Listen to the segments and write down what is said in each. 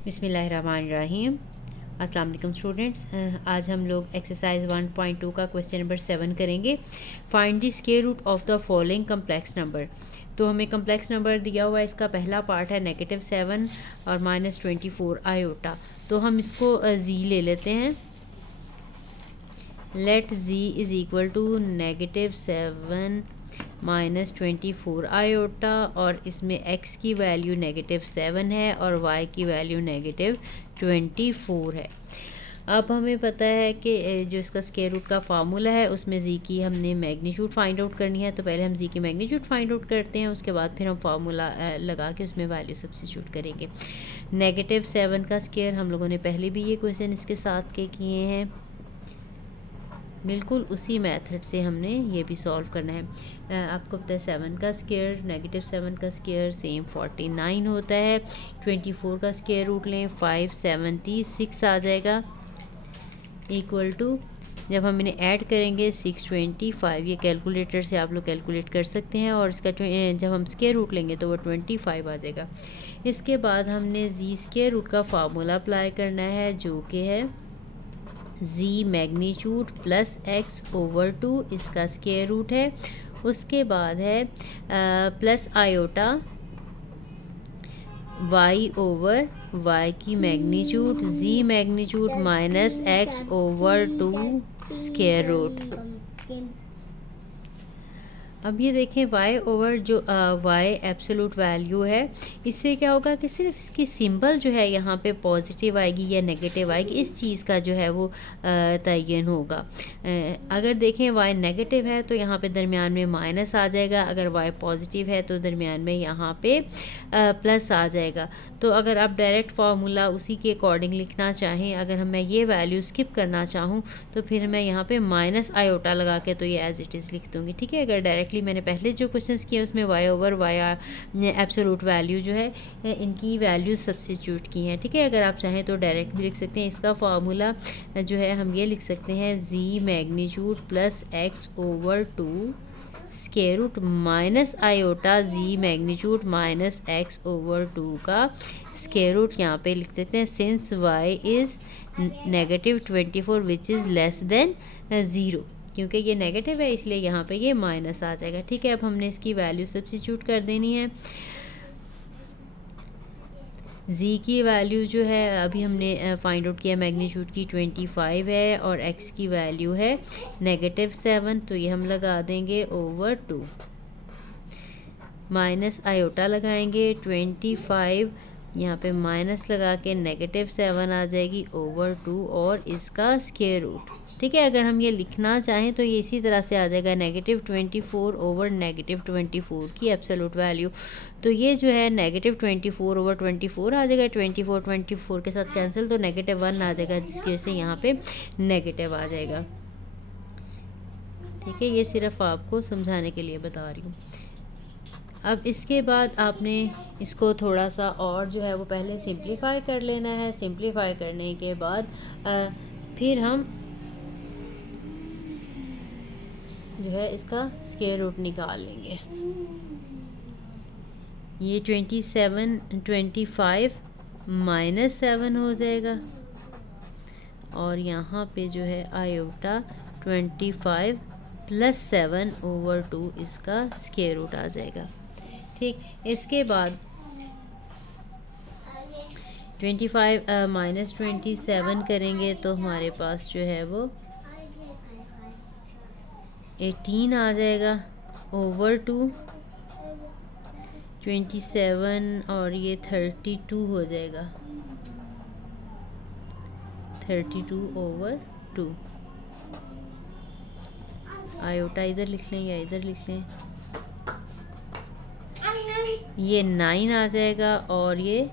बिस्मिल्लाहिर्रहमानिर्रहीम। अस्सलाम वालेकुम स्टूडेंट्स। आज हम लोग एक्सरसाइज 1.2 का क्वेश्चन नंबर 7 करेंगे। Find the square root of the following complex number. तो हमें कम्प्लेक्स नंबर दिया हुआ है, इसका पहला पार्ट है -7 और -24 आयोटा। तो हम इसको जी ले लेते हैं। Let z is equal to -7 -24 iota, और इसमें x की वैल्यू -7 है और y की वैल्यू -24 है। अब हमें पता है कि जो इसका स्क्वायर रूट का फार्मूला है उसमें जी की हमने मैग्नीट्यूड फाइंड आउट करनी है। तो पहले हम जी की मैग्नीट्यूड फाइंड आउट करते हैं, उसके बाद फिर हम फार्मूला लगा के उसमें वैल्यू सब्स्टिट्यूट करेंगे। -7 का स्क्वायर हम लोगों ने पहले भी ये क्वेश्चन इसके साथ के किए हैं, बिल्कुल उसी मेथड से हमने ये भी सॉल्व करना है। आपको पता है 7 का स्क्वायर -7 का स्क्वायर सेम 49 होता है। 24 का स्क्वायर रूट लें 576 आ जाएगा, इक्वल टू जब हम इन्हें ऐड करेंगे 625। ये कैलकुलेटर से आप लोग कैलकुलेट कर सकते हैं, और इसका जब हम स्क्वायर रूट लेंगे तो वो 25 आ जाएगा। इसके बाद हमने जी स्क्वायर रूट का फार्मूला अप्लाई करना है, जो कि है जी मैग्नीट्यूड प्लस x/2, इसका स्क्वायर रूट है। उसके बाद है प्लस आयोटा y/y की magnitude, z magnitude minus x/2 square root. अब ये देखें y/, जो y एब्सोल्यूट वैल्यू है, इससे क्या होगा कि सिर्फ इसकी सिंबल जो है यहाँ पे पॉजिटिव आएगी या नेगेटिव आएगी, इस चीज़ का जो है वो तयन होगा। अगर देखें y नेगेटिव है तो यहाँ पे दरमियान में माइनस आ जाएगा, अगर y पॉजिटिव है तो दरमियान में यहाँ पे प्लस आ जाएगा। तो अगर आप डायरेक्ट फार्मूला उसी के अकॉर्डिंग लिखना चाहें, अगर मैं ये वैल्यू स्किप करना चाहूँ तो फिर मैं यहाँ पे माइनस आयोटा लगा के तो ये एज इट इज़ लिख दूँगी, ठीक है। अगर डायरेक्टली मैंने पहले जो क्वेश्चंस किए उसमें y/y एब्सोल्यूट वैल्यू जो है इनकी वैल्यू सब्स्टिट्यूट की हैं, ठीक है। अगर आप चाहें तो डायरेक्ट भी लिख सकते हैं। इसका फार्मूला जो है हम ये लिख सकते हैं, z magnitude plus x/2 square root minus iota z magnitude minus x/2 का स्क्वायर रूट यहाँ पे लिख सकते हैं, since y is -24 which is less than 0। क्योंकि ये नेगेटिव है इसलिए यहाँ पे ये माइनस आ जाएगा, ठीक है। अब हमने इसकी वैल्यू सब्स्टिट्यूट कर देनी है। z की वैल्यू जो है अभी हमने फाइंड आउट किया, मैग्नीट्यूड की 25 है और x की वैल्यू है -7, तो ये हम लगा देंगे /2, माइनस आयोटा लगाएंगे 25, यहाँ पे माइनस लगा के -7 आ जाएगी /2 और इसका स्क्वायर रूट, ठीक है। अगर हम ये लिखना चाहें तो ये इसी तरह से आ जाएगा -24 ओवर -24 की एब्सोल्यूट वैल्यू। तो ये जो है -24 ओवर 24 आ जाएगा, 24 के साथ कैंसिल तो -1 आ जाएगा, जिसकी वजह से यहाँ पे नेगेटिव आ जाएगा, ठीक है। ये सिर्फ आपको समझाने के लिए बता रही हूँ। अब इसके बाद आपने इसको थोड़ा सा और जो है वो पहले सिंप्लीफाई कर लेना है। सिंप्लीफाई करने के बाद फिर हम जो है इसका स्क्वायर रूट निकाल लेंगे। ये 25 -7 हो जाएगा, और यहाँ पे जो है आयोटा 25 + 7/2 इसका स्क्वायर रूट आ जाएगा, ठीक। इसके बाद 25 -27 करेंगे तो हमारे पास जो है वो 18 आ जाएगा /2 27, और ये 32 हो जाएगा, 32/2। आयोटा इधर लिख लें या इधर लिख लें, ये 9 आ जाएगा, और ये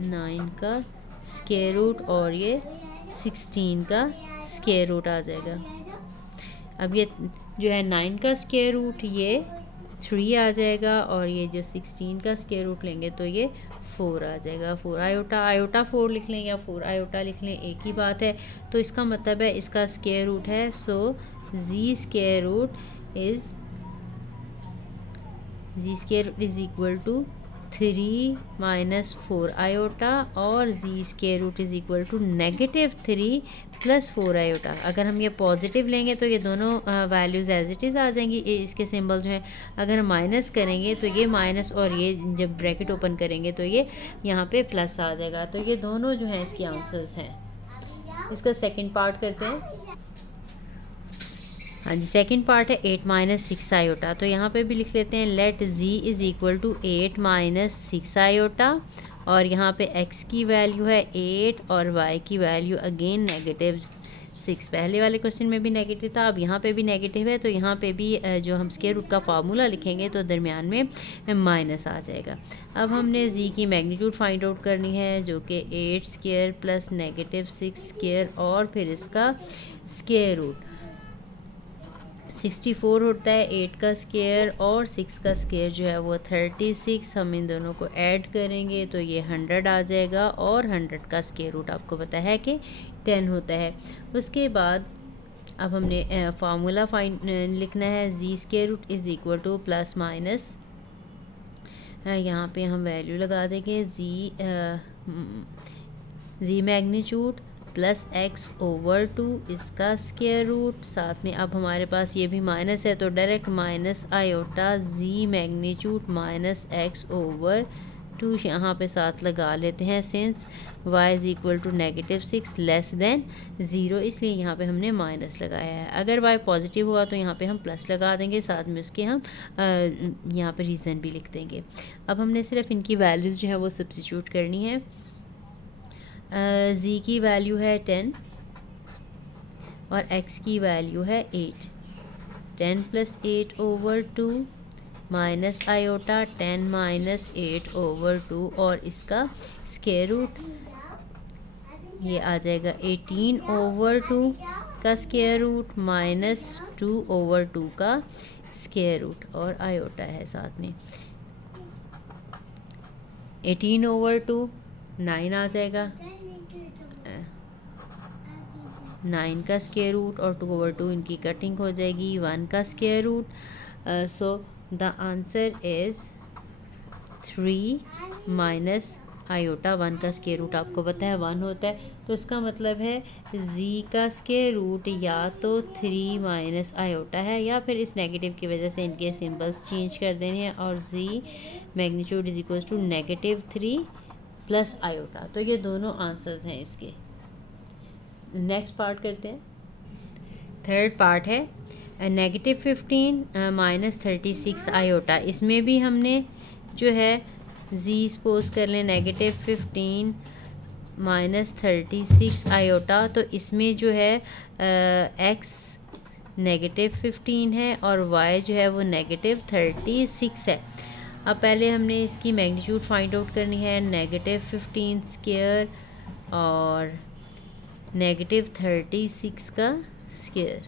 9 का स्क्वायर रूट, और ये 16 का स्क्वायर रूट आ जाएगा। अब ये जो है 9 का स्क्वायर रूट ये 3 आ जाएगा, और ये जो 16 का स्क्वायर रूट लेंगे तो ये 4 आ जाएगा। 4 आयोटा 4 लिख लें या 4 आयोटा लिख लें, एक ही बात है। तो इसका मतलब है इसका स्क्वायर रूट है, so z square root is equal to 3 minus 4 iota और z square root is equal to -3 plus 4 iota. अगर हम ये पॉजिटिव लेंगे तो ये दोनों वैल्यूज़ एज इट इज़ आ जाएंगी, इसके सिंबल जो है। अगर हम माइनस करेंगे तो ये माइनस, और ये जब ब्रैकेट ओपन करेंगे तो ये यहाँ पे प्लस आ जाएगा। तो ये दोनों जो हैं इसके आंसर्स हैं। इसका सेकंड पार्ट करते हैं। हाँ जी, सेकंड पार्ट है 8 माइनस 6 आयोटा। तो यहाँ पे भी लिख लेते हैं let z is equal to 8 minus 6 iota, और यहाँ पे x की वैल्यू है 8 और y की वैल्यू अगेन -6। पहले वाले क्वेश्चन में भी नेगेटिव था, अब यहाँ पे भी नेगेटिव है, तो यहाँ पे भी जो हम स्क्वायर रूट का फार्मूला लिखेंगे तो दरमियान में माइनस आ जाएगा। अब हमने z की मैग्नीट्यूड फाइंड आउट करनी है, जो कि 8 स्क्वायर प्लस -6 स्क्वायर और फिर इसका स्क्वायर रूट 64 होता है। 8 का स्क्वायर और 6 का स्क्वायर जो है वो 36। हम इन दोनों को ऐड करेंगे तो ये 100 आ जाएगा, और 100 का स्क्वायर रूट आपको पता है कि 10 होता है। उसके बाद अब हमने फार्मूला लिखना है, z square root is equal to plus minus, यहाँ पे हम वैल्यू लगा देंगे z magnitude plus x over 2 इसका स्क्वायर रूट। साथ में अब हमारे पास ये भी माइनस है, तो direct minus iota z magnitude minus x over 2 यहाँ पे साथ लगा लेते हैं, since y is equal to -6 less than 0, इसलिए यहाँ पे हमने माइनस लगाया है। अगर y पॉजिटिव हुआ तो यहाँ पे हम प्लस लगा देंगे, साथ में उसके हम यहाँ पे रीज़न भी लिख देंगे। अब हमने सिर्फ इनकी वैल्यूज़ जो है वो सब्स्टिट्यूट करनी है। z की वैल्यू है 10 और x की वैल्यू है 8। 10 plus 8 over 2 minus iota 10 minus 8 over 2, और इसका स्क्वायर रूट ये आ जाएगा 18 ओवर 2 का स्क्वायर रूट माइनस 2 ओवर 2 का स्क्वायर रूट, और आयोटा है साथ में। 18 ओवर 2 9 आ जाएगा, 9 का स्क्वायर रूट, और 2 ओवर 2 इनकी कटिंग हो जाएगी, 1 का square root. So the answer is 3 minus iota. 1 का स्क्वायर रूट आपको पता है 1 होता है, तो इसका मतलब है z का स्क्वायर रूट या तो 3 माइनस आयोटा है, या फिर इस नेगेटिव की वजह से इनके सिंबल्स चेंज कर देने हैं, और z magnitude is equal to -3 plus iota. तो ये दोनों आंसर्स हैं इसके। नेक्स्ट पार्ट करते हैं। थर्ड पार्ट है -15 माइनस 36 आयोटा। इसमें भी हमने जो है z सपोज कर लें -15 माइनस 36 आयोटा, तो इसमें जो है x -15 है और y जो है वो -36 है। अब पहले हमने इसकी मैग्नीट्यूड फाइंड आउट करनी है, -15 स्क्वायर और -36 का स्क्वायर।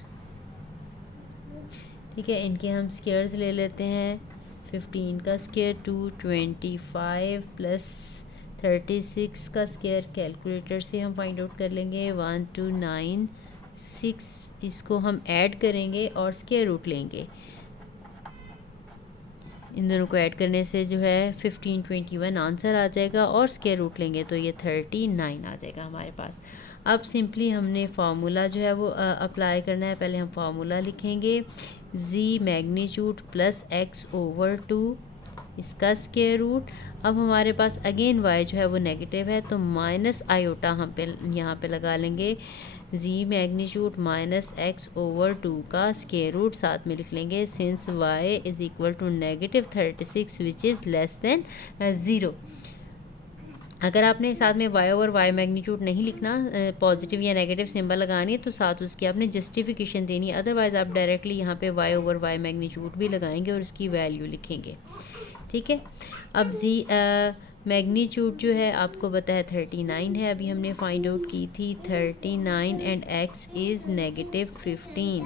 ठीक है, इनके हम स्क्वायर्स ले लेते हैं। 15 का स्क्वायर 225 प्लस 36 का स्क्वायर कैलकुलेटर से हम फाइंड आउट कर लेंगे 1296। इसको हम ऐड करेंगे और स्क्वायर रूट लेंगे। इन दोनों को ऐड करने से जो है 1521 आंसर आ जाएगा, और स्क्वायर रूट लेंगे तो ये 39 आ जाएगा हमारे पास। अब सिंपली हमने फार्मूला जो है वो अप्लाई करना है। पहले हम फार्मूला लिखेंगे, z magnitude plus x over 2 इसका स्क्वायर रूट। अब हमारे पास अगेन y जो है वो नेगेटिव है, तो माइनस आयोटा हम पे यहाँ पे लगा लेंगे, z magnitude minus x over 2 का स्क्वायर रूट साथ में लिख लेंगे, since y is equal to -36 which is less than 0। अगर आपने साथ में y ओवर y मैग्नीट्यूड नहीं लिखना, पॉजिटिव या नेगेटिव सिंबल लगानी है, तो साथ उसकी आपने जस्टिफिकेशन देनी है। अदरवाइज़ आप डायरेक्टली यहाँ पे y ओवर y मैग्नीट्यूड भी लगाएंगे और उसकी वैल्यू लिखेंगे। ठीक है, अब z मैग्नीट्यूड जो है आपको पता है 39 है, अभी हमने फाइंड आउट की थी 39, and x is -15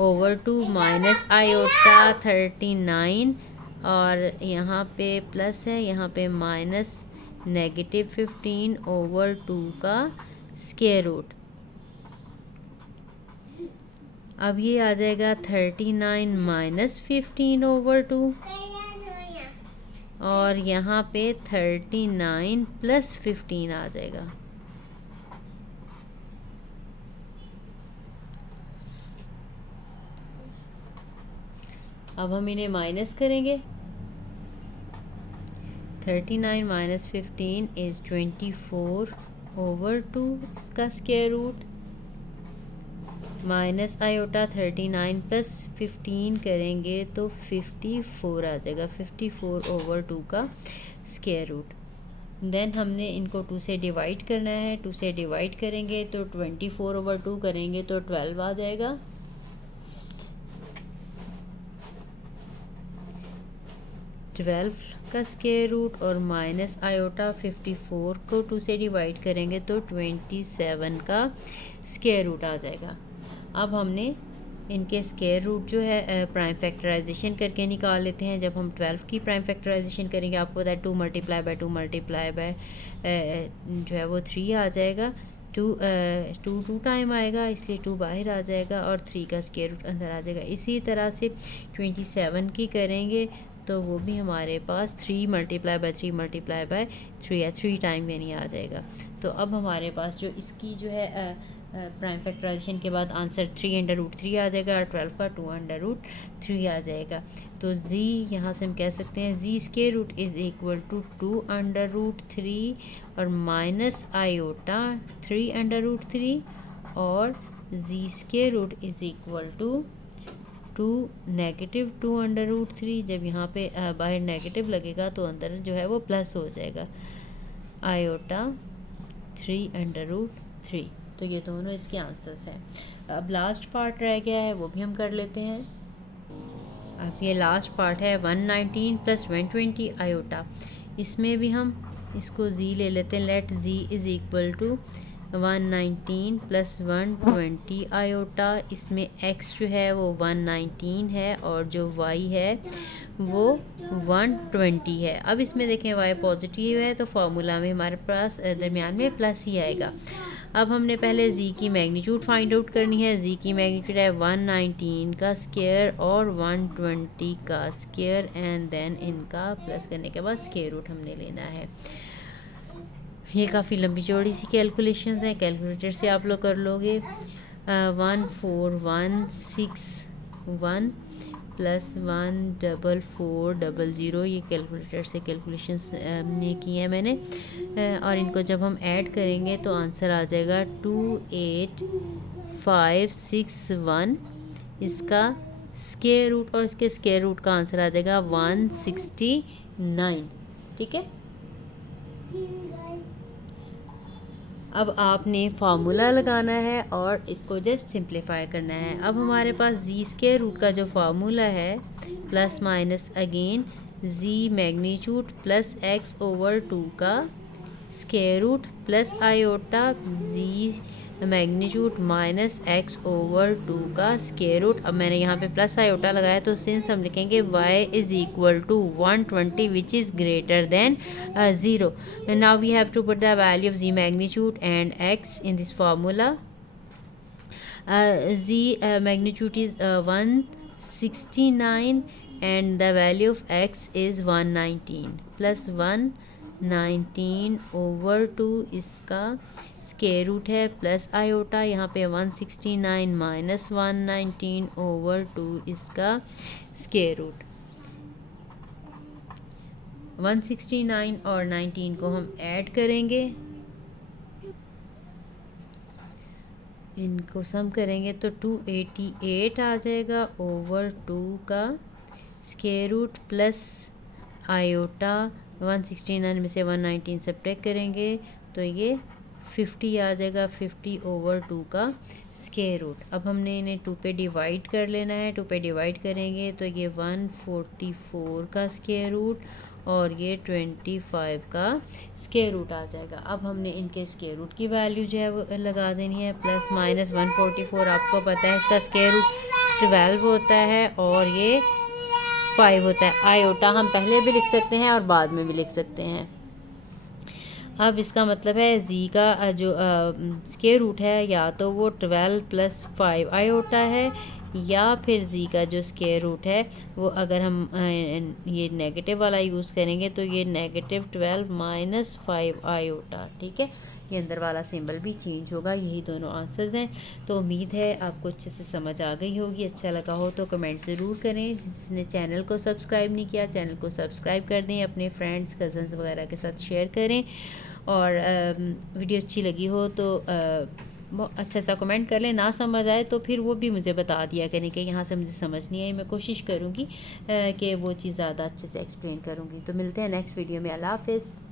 over 2 minus iota 39, और यहाँ पे प्लस है, यहाँ पे माइनस -15 ओवर 2 का स्क्वायर रूट। अब ये आ जाएगा 39 माइनस 15 ओवर 2। और यहाँ पे 39 प्लस 15 आ जाएगा। अब हम इन्हें माइनस करेंगे। 39 माइनस 15 इज़ 24/2 इसका square root, minus iota 39 plus 15 करेंगे तो 54 आ जाएगा, 54/2 का स्क्वायर रूट। देन हमने इनको 2 से डिवाइड करना है, 2 से डिवाइड करेंगे तो 24/2 करेंगे तो 12 आ जाएगा। का स्क्वायर रूट और माइनस आयोटा 54 को 2 से डिवाइड करेंगे तो 27 का स्क्वायर रूट आ जाएगा। अब हमने इनके स्क्वायर रूट जो है प्राइम फैक्टराइजेशन करके निकाल लेते हैं। जब हम 12 की प्राइम फैक्टराइजेशन करेंगे, आपको पता है 2 मल्टीप्लाई बाय 2 मल्टीप्लाई बाय जो है वो 3 आ जाएगा। 2 टाइम आएगा, इसलिए 2 बाहर आ जाएगा और 3 का स्क्वायर रूट अंदर आ जाएगा। इसी तरह से 27 की करेंगे तो वो भी हमारे पास 3 मल्टीप्लाई बाय 3 मल्टीप्लाई बाय 3 या 3 टाइम यानी आ जाएगा। तो अब हमारे पास जो इसकी जो है प्राइम फैक्टराइजेशन के बाद आंसर 3/√3 आ जाएगा और 12 का 2/√3 आ जाएगा। तो z यहाँ से हम कह सकते हैं z square root is equal to 2/√3 और माइनस आयोटा 3/√3 और z square root is equal to negative 2/√3। जब यहाँ पे बाहर नेगेटिव लगेगा तो अंदर जो है वो प्लस हो जाएगा, आयोटा 3/√3। तो ये दोनों इसके आंसर्स हैं। अब लास्ट पार्ट रह गया है, वो भी हम कर लेते हैं। अब ये लास्ट पार्ट है 119 प्लस 120 आयोटा। इसमें भी हम इसको z ले लेते हैं। Let z is equal to 119 plus 120 iota. इसमें x जो है वो 119 है और जो y है वो 120 है। अब इसमें देखें y पॉजिटिव है तो फार्मूला में हमारे पास दरमियान में प्लस ही आएगा। अब हमने पहले z की मैग्नीट्यूड फाइंड आउट करनी है। z की मैग्नीट्यूड है 119 का स्क्वायर और 120 का स्क्वायर एंड देन इनका प्लस करने के बाद स्क्वायर रूट हमने लेना है। ये काफ़ी लंबी चौड़ी सी कैलकुलेशंस हैं, कैलकुलेटर से आप लोग कर लोगे। 14161 प्लस 14400 ये कैलकुलेटर से कैलकुलेशंस ने की है मैंने, और इनको जब हम ऐड करेंगे तो आंसर आ जाएगा 28561 इसका स्क्वायर रूट और इसके स्क्वायर रूट का आंसर आ जाएगा 169। ठीक है, अब आपने फार्मूला लगाना है और इसको जस्ट सिंप्लीफाई करना है। अब हमारे पास जी स्क्वायर रूट का जो फार्मूला है प्लस माइनस अगेन जी मैग्नीट्यूड प्लस x/2 का square root plus iota z magnitude minus x/2 का स्क्वायर रूट। अब मैंने यहाँ पे प्लस आयोटा लगाया तो सिंस हम लिखेंगे y is equal to 120 which is greater than 0। Now we have to put the value of z magnitude and x in this formula. Z magnitude is 169 and the value of x is 119 plus 119/2 इसका square root है plus iota यहाँ पे 169 minus 119/2 इसका square root. 169 और 19 को हम add करेंगे, इनको सम करेंगे तो 288 आ जाएगा ओवर 2 का स्क्वायर रूट प्लस आयोटा 169 में से 119 सब्ट्रैक्ट करेंगे तो ये 50 आ जाएगा, 50/2 का स्क्वायर रूट। अब हमने इन्हें 2 पे डिवाइड कर लेना है। 2 पे डिवाइड करेंगे तो ये 144 का स्क्वायर रूट और ये 25 का स्क्वायर रूट आ जाएगा। अब हमने इनके स्क्वायर रूट की वैल्यू जो है वो लगा देनी है। प्लस माइनस 144 आपको पता है इसका स्क्वायर रूट 12 होता है और ये 5 होता है। आयोटा हम पहले भी लिख सकते हैं और बाद में भी लिख सकते हैं। अब इसका मतलब है z का जो स्क्वायर रूट है या तो वो 12 प्लस 5 आयोटा है या फिर z का जो स्क्वायर रूट है वो अगर हम ये नेगेटिव वाला यूज़ करेंगे तो ये -12 माइनस 5 आयोटा, ठीक है। ये अंदर वाला सिंबल भी चेंज होगा। यही दोनों आंसर्स हैं। तो उम्मीद है आपको अच्छे से समझ आ गई होगी। अच्छा लगा हो तो कमेंट ज़रूर करें। जिसने चैनल को सब्सक्राइब नहीं किया, चैनल को सब्सक्राइब कर दें, अपने फ्रेंड्स कज़न्स वगैरह के साथ शेयर करें। और वीडियो अच्छी लगी हो तो अच्छा सा कमेंट कर लें। ना समझ आए तो फिर वो भी मुझे बता दिया करें कि यहाँ से मुझे समझ नहीं आई। मैं कोशिश करूँगी कि वो चीज़ ज़्यादा अच्छे से एक्सप्लेन करूँगी। तो मिलते हैं नेक्स्ट वीडियो में। अल्लाह हाफ़िज़।